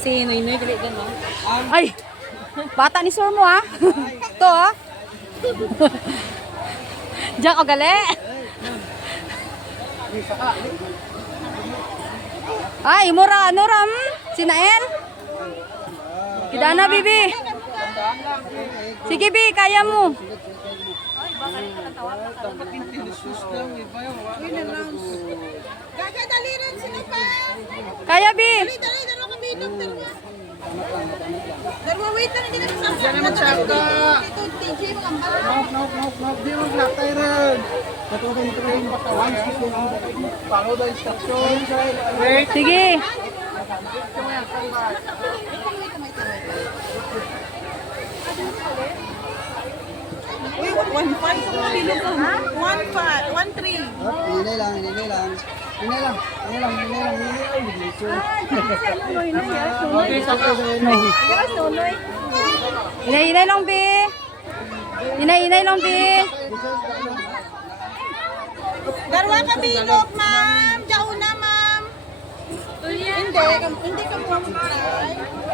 Si Noy dali din, no? Ay! Bata ni Sir mo, ha? To, ha? Diyan ko gali. Ay, mura, ano ram? Sinael? Kidana, bibi. Sige, bi, kaya mo. Gaga, dali rin sila pa. Kaya, bi. Dali, dalawa kami inom, dalawa. Dalawa, wait lang, hindi na nasasama. Diyan naman siya ka. Ito, TJ, mga ambal. Knock. Di mo black tayo rin. Natuloy ito rin. Follow the instruction. Wait. Sige. Uy, 1.5 sa mga bilog ko. 1.3. Hinay lang. Inay lang, bi. Inay lang, bi. Dalawa ka bilog, ma'am. Diyauna, ma'am. Hindi ka mo try.